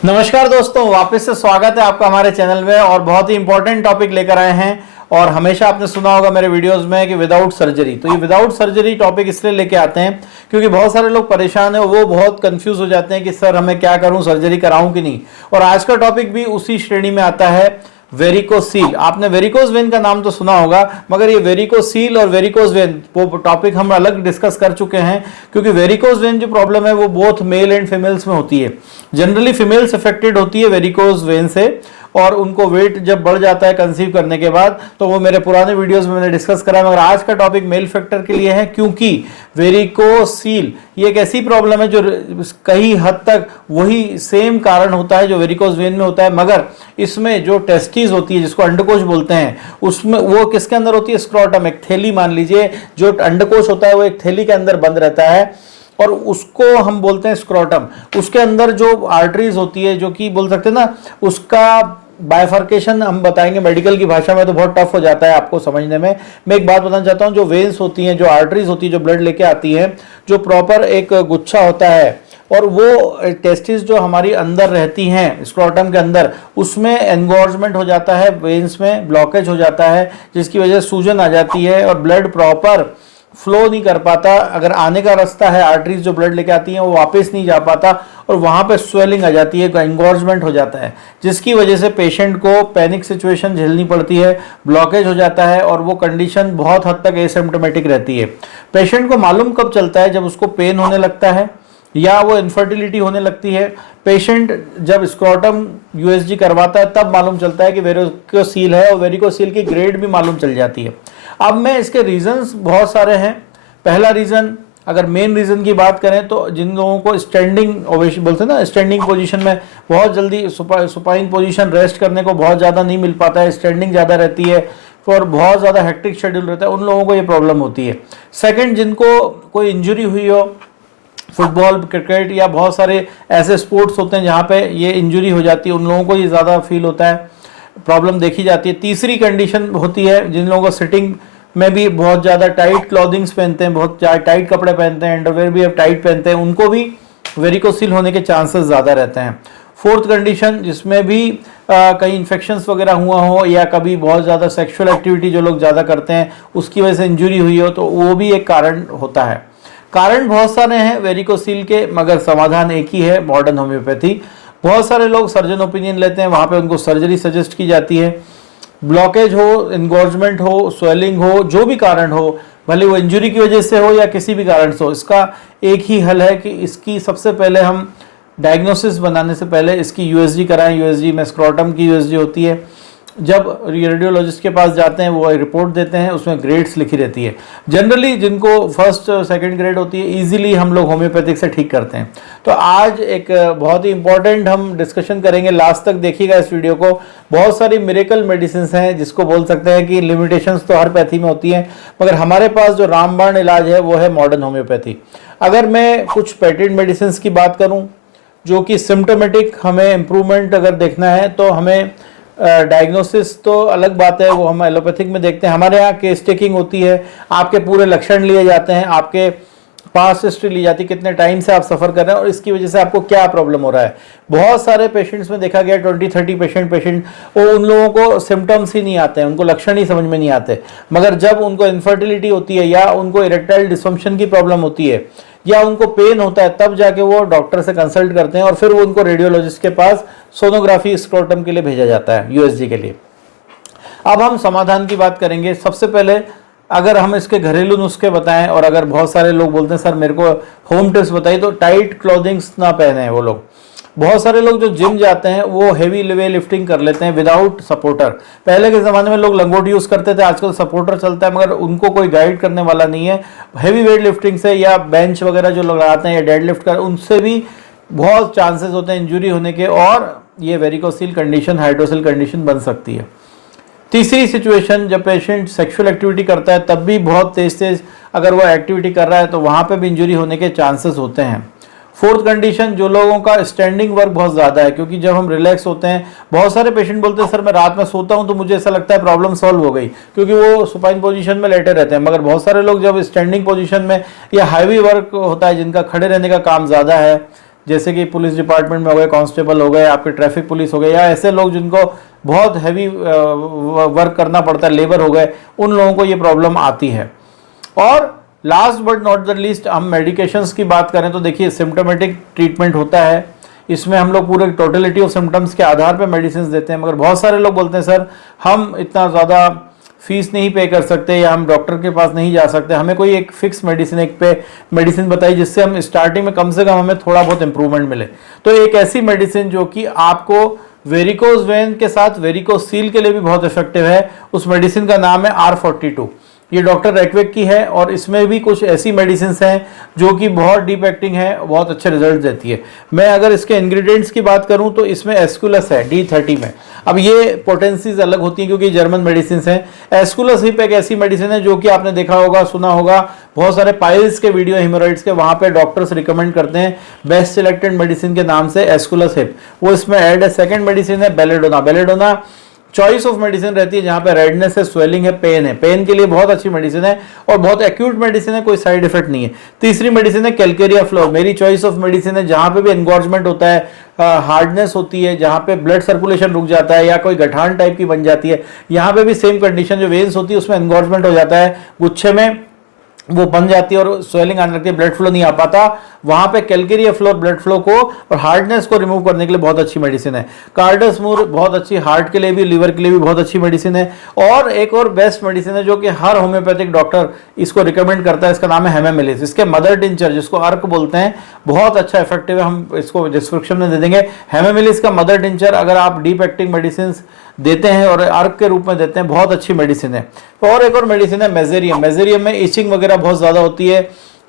नमस्कार दोस्तों, वापस से स्वागत है आपका हमारे चैनल में। और बहुत ही इंपॉर्टेंट टॉपिक लेकर आए हैं। और हमेशा आपने सुना होगा मेरे वीडियोस में कि विदाउट सर्जरी, तो ये विदाउट सर्जरी टॉपिक इसलिए लेके आते हैं क्योंकि बहुत सारे लोग परेशान हैं, वो बहुत कंफ्यूज हो जाते हैं कि सर हमें क्या करूं, सर्जरी कराऊं कि नहीं। और आज का टॉपिक भी उसी श्रेणी में आता है, वेरिकोसील। आपने वेरिकोज वेन का नाम तो सुना होगा, मगर ये वेरिकोसील और वेरिकोज वेन वो टॉपिक हम अलग डिस्कस कर चुके हैं। क्योंकि वेरिकोज वेन जो प्रॉब्लम है वो बोथ मेल एंड फीमेल्स में होती है। जनरली फीमेल्स अफेक्टेड होती है वेरिकोज वेन से, और उनको वेट जब बढ़ जाता है कंसीव करने के बाद, तो वो मेरे पुराने वीडियोस में मैंने डिस्कस करा है। मगर आज का टॉपिक मेल फैक्टर के लिए है, क्योंकि वेरिकोसील ये एक ऐसी प्रॉब्लम है जो कई हद तक वही सेम कारण होता है जो वेरिकोज वेन में होता है, मगर इसमें जो टेस्टिस होती है, जिसको अंडकोश बोलते हैं, उसमें वो किसके अंदर होती है? स्क्रोटम, एक थैली मान लीजिए। जो अंडकोश होता है वो एक थैली के अंदर बंद रहता है और उसको हम बोलते हैं स्क्रोटम। उसके अंदर जो आर्टरीज होती है, जो कि बोल सकते हैं ना, उसका बाइफर्केशन हम बताएंगे मेडिकल की भाषा में, तो बहुत टफ हो जाता है आपको समझने में। मैं एक बात बताना चाहता हूं, जो वेन्स होती हैं, जो आर्टरीज होती है, जो ब्लड लेके आती हैं, जो प्रॉपर एक गुच्छा होता है, और वो टेस्टिस जो हमारी अंदर रहती हैं स्क्रोटम के अंदर, उसमें एनगॉर्जमेंट हो जाता है, वेन्स में ब्लॉकेज हो जाता है, जिसकी वजह से सूजन आ जाती है और ब्लड प्रॉपर फ्लो नहीं कर पाता। अगर आने का रास्ता है, आर्टरीज जो ब्लड लेके आती हैं वो वापस नहीं जा पाता, और वहां पे स्वेलिंग आ जाती है, एंगॉर्जमेंट हो जाता है, जिसकी वजह से पेशेंट को पैनिक सिचुएशन झेलनी पड़ती है, ब्लॉकेज हो जाता है, और वो कंडीशन बहुत हद तक एसिम्प्टोमेटिक रहती है। पेशेंट को मालूम कब चलता है? जब उसको पेन होने लगता है या वो इनफर्टिलिटी होने लगती है। पेशेंट जब स्क्रोटम यूएसजी करवाता है तब मालूम चलता है कि वेरिकोसील है, और वेरिकोसील की ग्रेड भी मालूम चल जाती है। अब मैं इसके रीजंस बहुत सारे हैं। पहला रीजन, अगर मेन रीजन की बात करें, तो जिन लोगों को स्टैंडिंग ओवेशन बोलते हैं ना, स्टैंडिंग पोजीशन में बहुत जल्दी सुपाइन पोजीशन रेस्ट करने को बहुत ज़्यादा नहीं मिल पाता है, स्टैंडिंग ज़्यादा रहती है और बहुत ज़्यादा हेक्टिक शेड्यूल रहता है, उन लोगों को ये प्रॉब्लम होती है। सेकेंड, जिनको कोई इंजरी हुई हो, फुटबॉल, क्रिकेट या बहुत सारे ऐसे स्पोर्ट्स होते हैं जहाँ पे ये इंजरी हो जाती है, उन लोगों को ये ज़्यादा फील होता है, प्रॉब्लम देखी जाती है। तीसरी कंडीशन होती है जिन लोगों को सिटिंग में भी बहुत ज़्यादा टाइट क्लॉथिंग्स पहनते हैं, बहुत टाइट कपड़े पहनते हैं, अंडरवेयर भी अब टाइट पहनते हैं, उनको भी वेरिकोसील होने के चांसेस ज़्यादा रहते हैं। फोर्थ कंडीशन, जिसमें भी कहीं इन्फेक्शंस वगैरह हुआ हो, या कभी बहुत ज़्यादा सेक्सुअल एक्टिविटी जो लोग ज़्यादा करते हैं उसकी वजह से इंजरी हुई हो, तो वो भी एक कारण होता है। कारण बहुत सारे हैं वेरिकोसील के, मगर समाधान एक ही है, मॉडर्न होम्योपैथी। बहुत सारे लोग सर्जन ओपिनियन लेते हैं, वहाँ पे उनको सर्जरी सजेस्ट की जाती है। ब्लॉकेज हो, इनगॉर्जमेंट हो, स्वेलिंग हो, जो भी कारण हो, भले वो इंजरी की वजह से हो या किसी भी कारण से हो, इसका एक ही हल है कि इसकी सबसे पहले हम डायग्नोसिस बनाने से पहले इसकी यूएसजी कराएं। यूएसजी में स्क्रोटम की यूएसजी होती है। जब रेडियोलॉजिस्ट के पास जाते हैं वो रिपोर्ट देते हैं, उसमें ग्रेड्स लिखी रहती है। जनरली जिनको फर्स्ट सेकंड ग्रेड होती है, इजीली हम लोग होम्योपैथिक से ठीक करते हैं। तो आज एक बहुत ही इंपॉर्टेंट हम डिस्कशन करेंगे, लास्ट तक देखिएगा इस वीडियो को। बहुत सारी मिरेकल मेडिसिन हैं, जिसको बोल सकते हैं कि लिमिटेशंस तो हर पैथी में होती हैं, मगर हमारे पास जो रामबाण इलाज है वो है मॉडर्न होम्योपैथी। अगर मैं कुछ पेटेंट मेडिसिन की बात करूँ जो कि सिम्टोमेटिक, हमें इम्प्रूवमेंट अगर देखना है, तो हमें डायग्नोसिस तो अलग बात है, वो हम एलोपैथिक में देखते हैं। हमारे यहाँ केस टेकिंग होती है, आपके पूरे लक्षण लिए जाते हैं, आपके पास्ट हिस्ट्री ली जाती है, कितने टाइम से आप सफ़र कर रहे हैं और इसकी वजह से आपको क्या प्रॉब्लम हो रहा है। बहुत सारे पेशेंट्स में देखा गया 20-30 पेशेंट वो उन लोगों को सिम्टम्स ही नहीं आते हैं, उनको लक्षण ही समझ में नहीं आते, मगर जब उनको इनफर्टिलिटी होती है या उनको इरेक्टाइल डिसफंक्शन की प्रॉब्लम होती है या उनको पेन होता है, तब जाके वो डॉक्टर से कंसल्ट करते हैं और फिर वो उनको रेडियोलॉजिस्ट के पास सोनोग्राफी स्क्रोटम के लिए भेजा जाता है, यूएसजी के लिए। अब हम समाधान की बात करेंगे। सबसे पहले अगर हम इसके घरेलू नुस्खे बताएं, और अगर बहुत सारे लोग बोलते हैं सर मेरे को होम टिप्स बताइए, तो टाइट क्लॉथिंग्स ना पहने वो लोग। बहुत सारे लोग जो जिम जाते हैं वो हेवी वेट लिफ्टिंग कर लेते हैं विदाउट सपोर्टर। पहले के ज़माने में लोग लंगोट यूज़ करते थे, आजकल सपोर्टर चलता है, मगर उनको कोई गाइड करने वाला नहीं है। हेवी वेट लिफ्टिंग से या बेंच वगैरह जो लगाते हैं या डेड लिफ्ट कर, उनसे भी बहुत चांसेस होते हैं इंजरी होने के, और ये वेरिकोसील कंडीशन, हाइड्रोसिल कंडीशन बन सकती है। तीसरी सिचुएशन, जब पेशेंट सेक्सुअल एक्टिविटी करता है तब भी बहुत तेज अगर वो एक्टिविटी कर रहा है तो वहाँ पे भी इंजरी होने के चांसेस होते हैं। फोर्थ कंडीशन, जो लोगों का स्टैंडिंग वर्क बहुत ज़्यादा है, क्योंकि जब हम रिलैक्स होते हैं, बहुत सारे पेशेंट बोलते हैं सर मैं रात में सोता हूँ तो मुझे ऐसा लगता है प्रॉब्लम सॉल्व हो गई, क्योंकि वो सुपाइन पोजीशन में लेटे रहते हैं। मगर बहुत सारे लोग जब स्टैंडिंग पोजीशन में या हैवी वर्क होता है, जिनका खड़े रहने का काम ज़्यादा है, जैसे कि पुलिस डिपार्टमेंट में हो गए, कांस्टेबल हो गए, आपके ट्रैफिक पुलिस हो गए, या ऐसे लोग जिनको बहुत हैवी वर्क करना पड़ता है, लेबर हो गए, उन लोगों को ये प्रॉब्लम आती है। और last but not the least, हम मेडिकेशंस की बात करें तो देखिए सिम्टोमेटिक ट्रीटमेंट होता है, इसमें हम लोग पूरे टोटलिटी ऑफ सिम्टम्स के आधार पर मेडिसिन देते हैं। मगर बहुत सारे लोग बोलते हैं सर हम इतना ज़्यादा फीस नहीं पे कर सकते या हम डॉक्टर के पास नहीं जा सकते, हमें कोई एक फिक्स मेडिसिन, एक पे मेडिसिन बताइए जिससे हम स्टार्टिंग में कम से कम हमें थोड़ा बहुत इंप्रूवमेंट मिले। तो एक ऐसी मेडिसिन जो कि आपको वेरिकोज वेन के साथ वेरिकोज सील के लिए भी बहुत इफेक्टिव है, उस मेडिसिन का नाम है R42। ये डॉक्टर रैकवेक की है और इसमें भी कुछ ऐसी मेडिसिन हैं जो कि बहुत डीप एक्टिंग है, बहुत अच्छे रिजल्ट देती है। मैं अगर इसके इंग्रेडिएंट्स की बात करूं तो इसमें एस्कुलस है D30 में। अब ये पोटेंसीज अलग होती हैं क्योंकि जर्मन मेडिसिन हैं। एस्कुलस हिप एक ऐसी मेडिसिन है जो कि आपने देखा होगा, सुना होगा, बहुत सारे पाइल्स के वीडियो, हेमोरॉइड्स के, वहां पे डॉक्टर्स रिकमेंड करते हैं बेस्ट सिलेक्टेड मेडिसिन के नाम से एस्कुलस हिप, वो इसमें ऐड है। सेकेंड मेडिसिन है belladonna. Belladonna choice of medicine रहती है जहां पे रेडनेस है, स्वेलिंग है, पेन है, पेन के लिए बहुत अच्छी मेडिसिन है और बहुत एक्यूट मेडिसिन है, कोई साइड इफेक्ट नहीं है। तीसरी मेडिसिन है कैलकेरिया फ्लोर, मेरी चॉइस ऑफ मेडिसिन है जहां पे भी एनगॉर्जमेंट होता है, हार्डनेस होती है, जहां पे ब्लड सर्कुलेशन रुक जाता है या कोई गठान टाइप की बन जाती है, यहाँ पे भी सेम कंडीशन, जो वेन्स होती है उसमें एनगॉर्जमेंट हो जाता है, गुच्छे में वो बन जाती है और स्वेलिंग आने लगती है, ब्लड फ्लो नहीं आ पाता, वहां पे कैलकेरिया फ्लो ब्लड फ्लो को और हार्डनेस को रिमूव करने के लिए बहुत अच्छी मेडिसिन है। कार्डासमूर बहुत अच्छी, हार्ट के लिए भी, लीवर के लिए भी बहुत अच्छी मेडिसिन है। और एक और बेस्ट मेडिसिन है जो कि हर होम्योपैथिक डॉक्टर इसको रिकमेंड करता है, इसका नाम है हेमामिलिस। इसके मदर टिंचर जिसको अर्क बोलते हैं, बहुत अच्छा इफेक्टिव है, हम इसको डिस्क्रिप्शन में दे देंगे। हेमामिलिस का मदर टिंचर अगर आप डीप एक्टिंग मेडिसिन देते हैं और अर्क के रूप में देते हैं, बहुत अच्छी मेडिसिन है। और एक और मेडिसिन है मेजेरियम। मेजेरियम में इचिंग वगैरह बहुत ज्यादा होती है,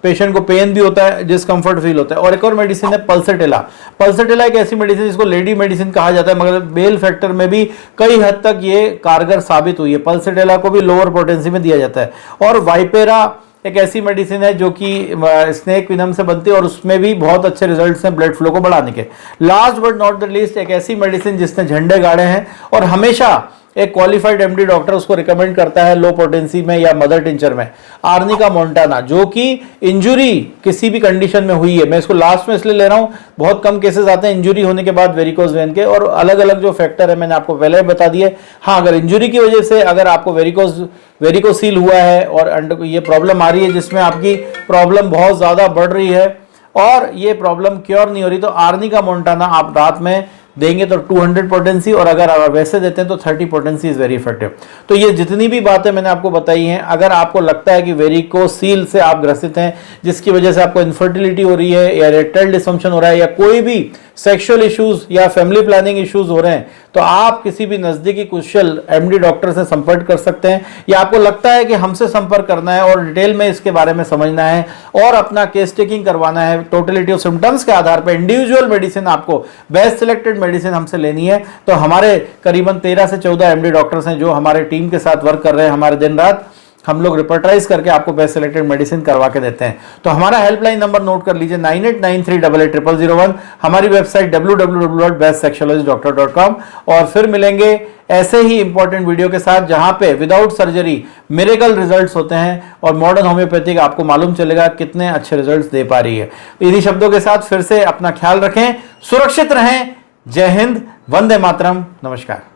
पेशेंट को पेन भी होता है, डिस्कंफर्ट फील होता है। और एक और मेडिसिन है पल्सेटिला। पल्सेटिला एक ऐसी मेडिसिन जिसको लेडी मेडिसिन कहा जाता है, मगर बेल फैक्टर में भी कई हद तक ये कारगर साबित हुई है। पल्सेटिला को भी लोअर पोटेंसी में दिया जाता है। और वाइपेरा एक ऐसी मेडिसिन है जो कि स्नेक विनम से बनती है और उसमें भी बहुत अच्छे रिजल्ट्स हैं ब्लड फ्लो को बढ़ाने के। Last but not the least, एक ऐसी मेडिसिन जिसने झंडे गाड़े हैं और हमेशा एक क्वालिफाइड एमडी डॉक्टर उसको रिकमेंड करता है लो पोटेंसी में या मदर टिंचर में, आर्निका मोंटाना, जो कि इंजुरी किसी भी कंडीशन में हुई है। मैं इसको लास्ट में इसलिए ले रहा हूं, बहुत कम केसेस आते हैं इंजुरी होने के बाद वेरिकोज वेन के, और अलग अलग जो फैक्टर है मैंने आपको पहले बता दिए। हाँ, अगर इंजुरी की वजह से अगर आपको वेरिकोसील हुआ है और ये प्रॉब्लम आ रही है जिसमें आपकी प्रॉब्लम बहुत ज्यादा बढ़ रही है और ये प्रॉब्लम क्योर नहीं हो रही, तो आर्निका मोंटाना आप रात में देंगे तो 200 पोटेंसी, और अगर आप वैसे देते हैं तो 30 पोटेंसी इज वेरी इफेक्टिव। तो ये जितनी भी बातें मैंने आपको बताई हैं, अगर आपको लगता है कि वेरिकोसील से आप ग्रसित हैं जिसकी वजह से आपको इनफर्टिलिटी हो रही है या इरेक्टाइल डिसफंक्शन हो रहा है या कोई भी सेक्सुअल इश्यूज या फैमिली प्लानिंग इश्यूज हो रहे हैं, तो आप किसी भी नजदीकी कुशल एमडी डॉक्टर से संपर्क कर सकते हैं। या आपको लगता है कि हमसे संपर्क करना है और डिटेल में इसके बारे में समझना है और अपना केस टेकिंग करवाना है, टोटलिटी ऑफ सिम्टम्स के आधार पर इंडिविजुअल मेडिसिन, आपको बेस्ट सिलेक्टेड मेडिसिन हमसे लेनी है, तो हमारे करीबन 13 से 14 एमडी डॉक्टर्स हैं जो हमारे टीम के साथ वर्क कर रहे हैं। हमारे दिन रात हम लोग रिपर्टाइज करके आपको बेस्ट सिलेक्टेड मेडिसिन करवा के देते हैं। तो हमारा हेल्पलाइन नंबर नोट कर लीजिए 9893880001, हमारी वेबसाइट www.bestsexualistdoctor.com। और फिर मिलेंगे ऐसे ही इंपॉर्टेंट वीडियो के साथ जहां पे विदाउट सर्जरी मिरेकल रिजल्ट्स होते हैं और मॉडर्न होम्योपैथिक आपको मालूम चलेगा कितने अच्छे रिजल्ट्स दे पा रही है। इन्हीं शब्दों के साथ फिर से अपना ख्याल रखें, सुरक्षित रहें। जय हिंद, वंदे मातरम, नमस्कार।